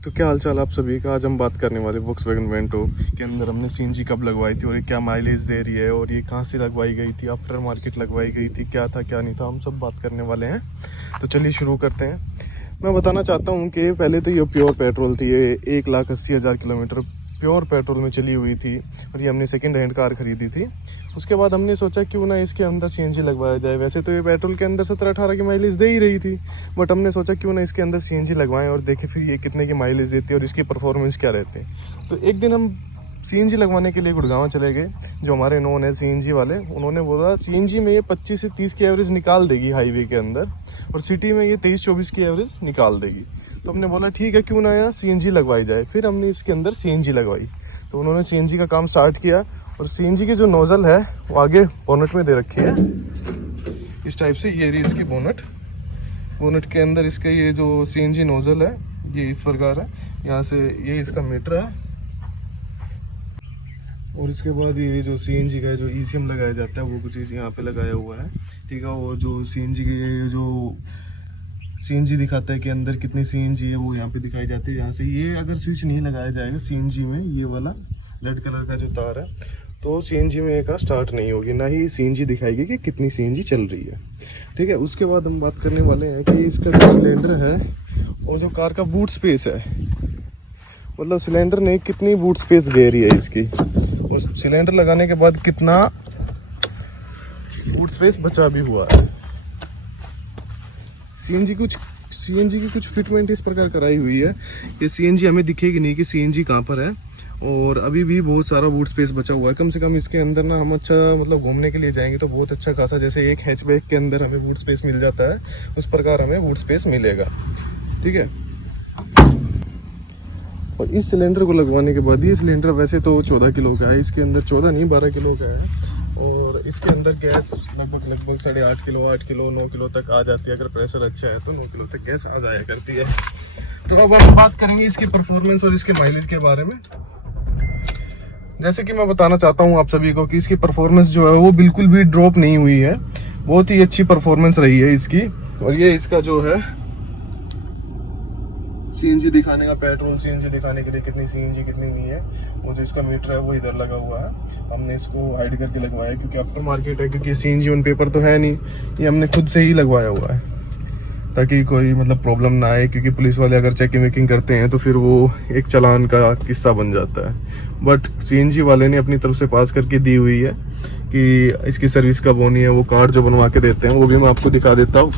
तो क्या हालचाल आप सभी का। आज हम बात करने वाले वोक्सवैगन वेंटो के अंदर हमने सीएनजी कब लगवाई थी और ये क्या माइलेज दे रही है और ये कहाँ से लगवाई गई थी, आफ्टर मार्केट लगवाई गई थी, क्या था क्या नहीं था, हम सब बात करने वाले हैं। तो चलिए शुरू करते हैं। मैं बताना चाहता हूँ कि पहले तो ये प्योर पेट्रोल थी, ये 1,80,000 किलोमीटर प्योर पेट्रोल में चली हुई थी और ये हमने सेकंड हैंड कार खरीदी थी। उसके बाद हमने सोचा क्यों ना इसके अंदर सीएनजी लगवाया जाए। वैसे तो ये पेट्रोल के अंदर 17-18 की माइलेज दे ही रही थी, बट हमने सोचा क्यों ना इसके अंदर सीएनजी लगवाएं और देखें फिर ये कितने की माइलेज देती है और इसकी परफॉर्मेंस क्या रहती है। तो एक दिन हम सीएनजी लगवाने के लिए गुड़गांव चले गए। जो हमारे नोन है सीएनजी वाले, उन्होंने बोला सीएनजी में ये 25 से 30 की एवरेज निकाल देगी हाईवे के अंदर और सिटी में ये 23-24 की एवरेज निकाल देगी। तो हमने बोला ठीक है क्यों ना यार सीएनजी लगवाई जाए। फिर हमने इसके अंदर सीएनजी लगवाई। तो उन्होंने सीएनजी का काम स्टार्ट किया और सीएनजी की जो नोजल है वो आगे बोनट में दे रखी है इस टाइप से। ये रही इसकी बोनट के अंदर इसका ये जो सीएनजी नोजल है ये इस प्रकार है। यहाँ से ये इसका मीटर है और इसके बाद ये जो सीएनजी का जो ईसीएम लगाया जाता है वो कुछ यहाँ पे लगाया हुआ है, ठीक है। और जो सीएनजी के जो सीएनजी दिखाता है कि अंदर कितनी सीएनजी है वो यहाँ पे दिखाई जाती है। यहाँ से ये अगर स्विच नहीं लगाया जाएगा सीएनजी में, ये वाला रेड कलर का जो तार है, तो सीएनजी में एक स्टार्ट नहीं होगी, ना ही सीएनजी दिखाएगी कि कितनी सीएनजी चल रही है, ठीक है। उसके बाद हम बात करने वाले हैं कि इसका जो सिलेंडर है और जो कार का बूट स्पेस है, मतलब सिलेंडर ने कितनी बूट स्पेस दे रही है इसकी और सिलेंडर लगाने के बाद कितना बूट स्पेस बचा भी हुआ है। सीएनजी की कुछ फिटमेंट इस प्रकार कराई हुई है कि सीएनजी हमें दिखेगी नहीं कि सीएनजी कहाँ पर है और अभी भी बहुत सारा बूट स्पेस बचा हुआ है। कम से कम इसके अंदर ना हम अच्छा मतलब घूमने के लिए जाएंगे तो बहुत अच्छा खासा, जैसे एक हैचबैक के अंदर हमें बूट स्पेस मिल जाता है उस प्रकार हमें बूट स्पेस मिलेगा, ठीक है। और इस सिलेंडर को लगवाने के बाद, ये सिलेंडर वैसे तो 14 किलो का है, इसके अंदर 14 नहीं 12 किलो का है और इसके अंदर गैस लगभग 8.5 किलो 8 किलो 9 किलो तक आ जाती है। अगर प्रेशर अच्छा है तो 9 किलो तक गैस आ जाया करती है। तो अब हम बात करेंगे इसकी परफॉर्मेंस और इसके माइलेज के बारे में। जैसे कि मैं बताना चाहता हूँ आप सभी को कि इसकी परफॉर्मेंस जो है वो बिल्कुल भी ड्रॉप नहीं हुई है, बहुत ही अच्छी परफॉर्मेंस रही है इसकी। और ये इसका जो है सीएनजी दिखाने का, पेट्रोल सीएनजी दिखाने के लिए कितनी सीएनजी कितनी नहीं है, वो जो इसका मीटर है वो इधर लगा हुआ है। हमने इसको हाइड करके लगवाया क्योंकि आफ्टर मार्केट है, क्योंकि सीएनजी ऑन पेपर तो है नहीं, ये हमने खुद से ही लगवाया हुआ है ताकि कोई मतलब प्रॉब्लम ना आए। क्योंकि पुलिस वाले अगर चेकिंग वेकिंग करते हैं तो फिर वो एक चालान का किस्सा बन जाता है। बट सीएनजी वाले ने अपनी तरफ से पास करके दी हुई है कि इसकी सर्विस कब होनी है। वो कार्ड जो बनवा के देते हैं वो भी मैं आपको दिखा देता हूँ।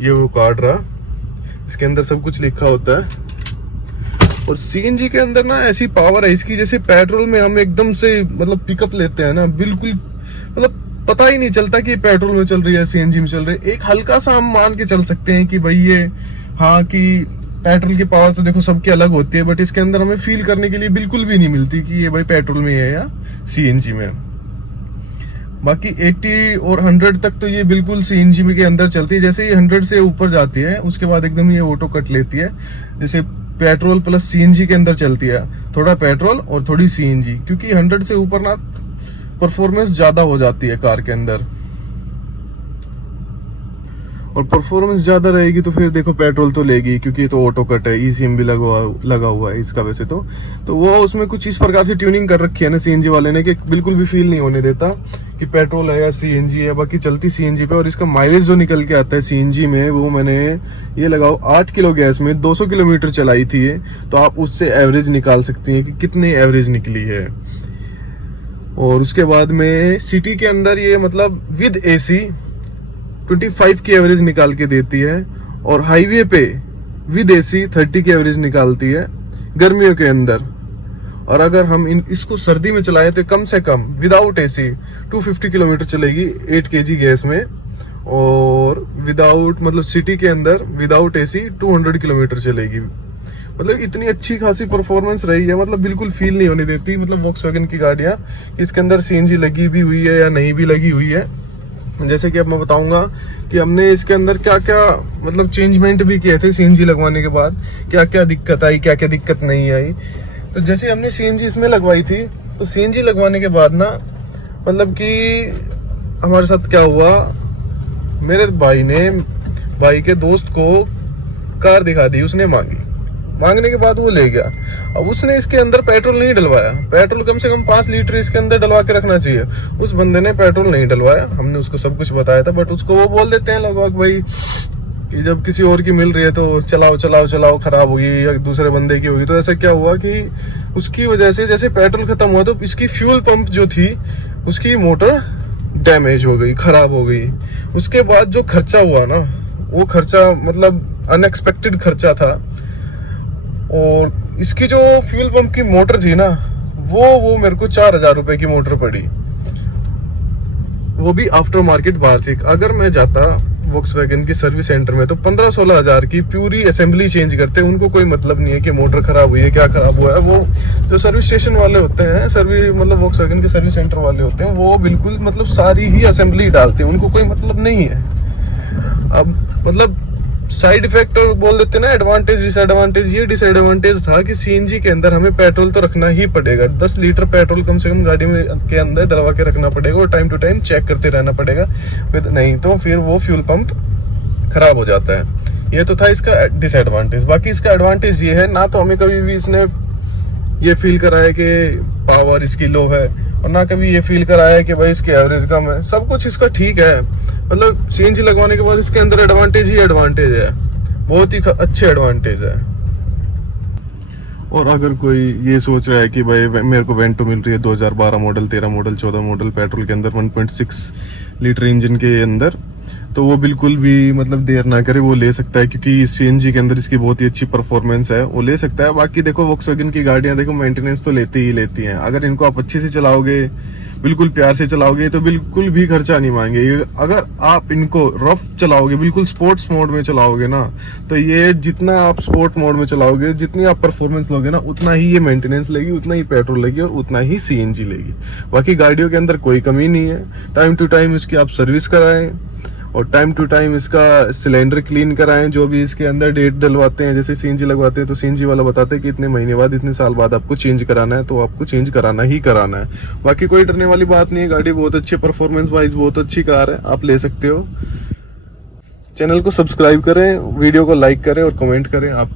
ये वो कार्ड रहा, इसके अंदर सब कुछ लिखा होता है। और सीएनजी के अंदर ना ऐसी पावर है इसकी, जैसे पेट्रोल में हम एकदम से मतलब पिकअप लेते हैं ना, बिल्कुल मतलब पता ही नहीं चलता कि पेट्रोल में चल रही है सीएनजी में चल रही है। एक हल्का सा हम मान के चल सकते हैं कि भाई ये हाँ कि पेट्रोल की पावर तो देखो सबकी अलग होती है, बट इसके अंदर हमें फील करने के लिए बिल्कुल भी नहीं मिलती कि ये भाई पेट्रोल में है या सीएनजी में। बाकी 80 और 100 तक तो ये बिल्कुल सीएनजी के अंदर चलती है। जैसे ये 100 से ऊपर जाती है उसके बाद एकदम ये ऑटो कट लेती है, जैसे पेट्रोल प्लस सीएनजी के अंदर चलती है, थोड़ा पेट्रोल और थोड़ी सीएनजी। क्योंकि 100 से ऊपर ना परफॉर्मेंस ज्यादा हो जाती है कार के अंदर, और परफॉर्मेंस ज्यादा रहेगी तो फिर देखो पेट्रोल तो लेगी क्योंकि ये तो ऑटो कट है, ईसीएम भी लगा हुआ है इसका। वैसे तो वो उसमें कुछ इस प्रकार से ट्यूनिंग कर रखी है ना सीएनजी वाले ने कि बिल्कुल भी फील नहीं होने देता कि पेट्रोल है या सीएनजी है। बाकी चलती सीएनजी पे। और इसका माइलेज जो निकल के आता है सीएनजी में, वो मैंने ये लगाओ 8 किलो गैस में 200 किलोमीटर चलाई थी, तो आप उससे एवरेज निकाल सकती है कि कितनी एवरेज निकली है। और उसके बाद में सिटी के अंदर ये मतलब विद एसी 25 की एवरेज निकाल के देती है और हाईवे पे विद एसी 30 की एवरेज निकालती है गर्मियों के अंदर। और अगर हम इसको सर्दी में चलाएं तो कम से कम विदाउट एसी 250 किलोमीटर चलेगी 8 kg गैस में, और विदाउट मतलब सिटी के अंदर विदाउट एसी 200 किलोमीटर चलेगी। मतलब इतनी अच्छी खासी परफॉर्मेंस रही है, मतलब बिल्कुल फील नहीं होने देती मतलब वोक्सवैगन की गाड़ियां इसके अंदर सीएनजी लगी भी हुई है या नहीं भी लगी हुई है। जैसे कि अब मैं बताऊंगा कि हमने इसके अंदर क्या क्या मतलब चेंजमेंट भी किए थे सीएनजी लगवाने के बाद, क्या क्या दिक्कत आई क्या क्या दिक्कत नहीं आई। तो जैसे हमने सीएनजी इसमें लगवाई थी, तो सीएनजी लगवाने के बाद ना मतलब कि हमारे साथ क्या हुआ, मेरे भाई के दोस्त को कार दिखा दी, उसने मांगी मांगने के बाद वो ले गया। अब उसने इसके अंदर पेट्रोल नहीं डलवाया, पेट्रोल कम से कम 5 लीटर इसके अंदर डलवा के रखना चाहिए। उस बंदे ने पेट्रोल नहीं डलवाया, हमने उसको सब कुछ बताया था, बट उसको वो बोल देते हैं लोग भाई कि जब किसी और की मिल रही है तो चलाओ चलाओ चलाओ, खराब होगी या दूसरे बंदे की होगी। तो ऐसा क्या हुआ कि उसकी वजह से जैसे पेट्रोल खत्म हुआ तो इसकी फ्यूल पंप जो थी उसकी मोटर डैमेज हो गई, खराब हो गई। उसके बाद जो खर्चा हुआ ना, वो खर्चा मतलब अनएक्सपेक्टेड खर्चा था। और इसकी जो फ्यूल पंप की मोटर थी ना, वो मेरे को 4,000 रुपए की मोटर पड़ी, वो भी आफ्टर मार्केट बाहर से। अगर मैं जाता वॉक्सवैगन की सर्विस सेंटर में तो 15-16 हजार की पूरी असेंबली चेंज करते। उनको कोई मतलब नहीं है कि मोटर खराब हुई है, क्या खराब हुआ है। वो जो सर्विस स्टेशन वाले होते हैं, सर्विस मतलब वॉक्सवैगन के सर्विस सेंटर वाले होते हैं, वो बिल्कुल मतलब सारी ही असेंबली डालते हैं, उनको कोई मतलब नहीं है। अब मतलब साइड इफेक्ट बोल देते हैं ना, एडवांटेज डिसएडवांटेज। ये डिसएडवांटेज था कि सीएनजी के अंदर हमें पेट्रोल तो रखना ही पड़ेगा, 10 लीटर पेट्रोल कम से कम गाड़ी में के अंदर डलवा के रखना पड़ेगा और टाइम टू टाइम चेक करते रहना पड़ेगा, नहीं तो फिर वो फ्यूल पंप खराब हो जाता है। ये तो था इसका डिसएडवांटेज। बाकी इसका एडवांटेज ये है, ना तो हमें कभी भी इसने ये फील कराया कि पावर इसकी लो है, और ना कभी ये फील कराया है कि भाई इसकी एवरेज कम है। सब कुछ इसका ठीक है, मतलब सीएनजी लगवाने के बाद इसके अंदर एडवांटेज ही एडवांटेज है, बहुत ही अच्छे एडवांटेज है। और अगर कोई ये सोच रहा है कि भाई मेरे को वेंटो मिल रही है 2012 मॉडल, 13 मॉडल, 14 मॉडल पेट्रोल के अंदर 1.6 लीटर इंजन के अंदर, तो वो बिल्कुल भी मतलब देर ना करे, वो ले सकता है, क्योंकि सीएनजी के अंदर इसकी बहुत ही अच्छी परफॉर्मेंस है, वो ले सकता है। बाकी देखो वॉक्सवैगन की गाड़ियां देखो मेंटेनेंस तो लेती ही लेती हैं। अगर इनको आप अच्छे से चलाओगे, बिल्कुल प्यार से चलाओगे, तो बिल्कुल भी खर्चा नहीं मांगेंगे। अगर आप इनको रफ चलाओगे, बिल्कुल स्पोर्ट्स मोड में चलाओगे ना, तो ये जितना आप स्पोर्ट मोड में चलाओगे, जितनी आप परफॉर्मेंस लोगे ना, उतना ही ये मेंटेनेंस लेगी, उतना ही पेट्रोल लेगी और उतना ही सीएनजी लेगी। बाकी गाड़ियों के अंदर कोई कमी नहीं है। टाइम टू टाइम इसकी आप सर्विस कराएं और टाइम टू टाइम इसका सिलेंडर क्लीन कराएं। जो भी इसके अंदर डेट डलवाते हैं, जैसे सीएनजी लगवाते हैं तो सीएनजी वाला बताते हैं कि इतने महीने बाद, इतने साल बाद आपको चेंज कराना है, तो आपको चेंज कराना ही कराना है। बाकी कोई डरने वाली बात नहीं है, गाड़ी बहुत अच्छी परफॉर्मेंस वाइज बहुत अच्छी कार है, आप ले सकते हो। चैनल को सब्सक्राइब करें, वीडियो को लाइक करें और कमेंट करें। आप